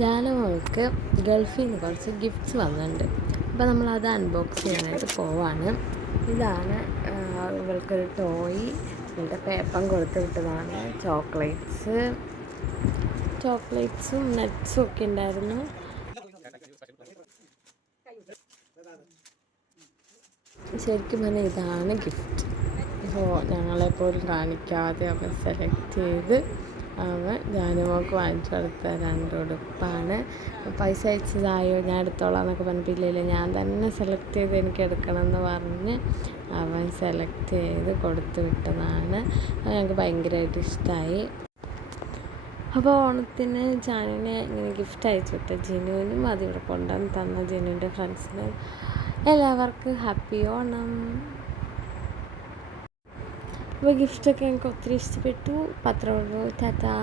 ജാനുമോൾക്ക് ഗൾഫിൽ നിന്ന് കുറച്ച് ഗിഫ്റ്റ്സ് വന്നിട്ടുണ്ട്. അപ്പോൾ നമ്മളത് അൺബോക്സ് ചെയ്യാനായിട്ട് പോവാണ്. ഇതാണ് ഇവൾക്കൊരു ടോയ്, ഇതിൻ്റെ പേപ്പർ കൊടുത്ത് വിട്ടതാണ്. ചോക്ലേറ്റ്സും നട്ട്സും ഒക്കെ ഉണ്ടായിരുന്നു. ശരിക്കും പറഞ്ഞാൽ ഇതാണ് ഗിഫ്റ്റ്. അപ്പോൾ ഞങ്ങളെപ്പോലും കാണിക്കാതെ അവൻ സെലക്ട് ചെയ്ത് ജാനുമോൾക്ക് വാങ്ങിച്ചു കൊടുത്ത 2 ഉടുപ്പാണ്. പൈസ അയച്ചതായോ ഞാൻ എടുത്തോളാം എന്നൊക്കെ പറഞ്ഞിട്ടില്ല, ഞാൻ തന്നെ സെലക്ട് ചെയ്ത് എനിക്ക് എടുക്കണമെന്ന് പറഞ്ഞ് അവൻ സെലക്ട് ചെയ്ത് കൊടുത്തു വിട്ടതാണ്. അത് ഞങ്ങൾക്ക് ഭയങ്കരമായിട്ട് ഇഷ്ടമായി. അപ്പോൾ ഓണത്തിന് ജാനുവിനെ ഇങ്ങനെ ഗിഫ്റ്റ് അയച്ചു വിട്ട ജിനുവിനും അതിവിടെ കൊണ്ടുവന്ന് തന്ന ജിനുവിൻ്റെ ഫ്രണ്ട്സിനും എല്ലാവർക്കും ഹാപ്പി ഓണം. അപ്പോൾ ഗിഫ്റ്റൊക്കെ എനിക്ക് ഒത്തിരി ഇഷ്ടപ്പെട്ടു. പത്രമുള്ളൂ. ടാറ്റാ.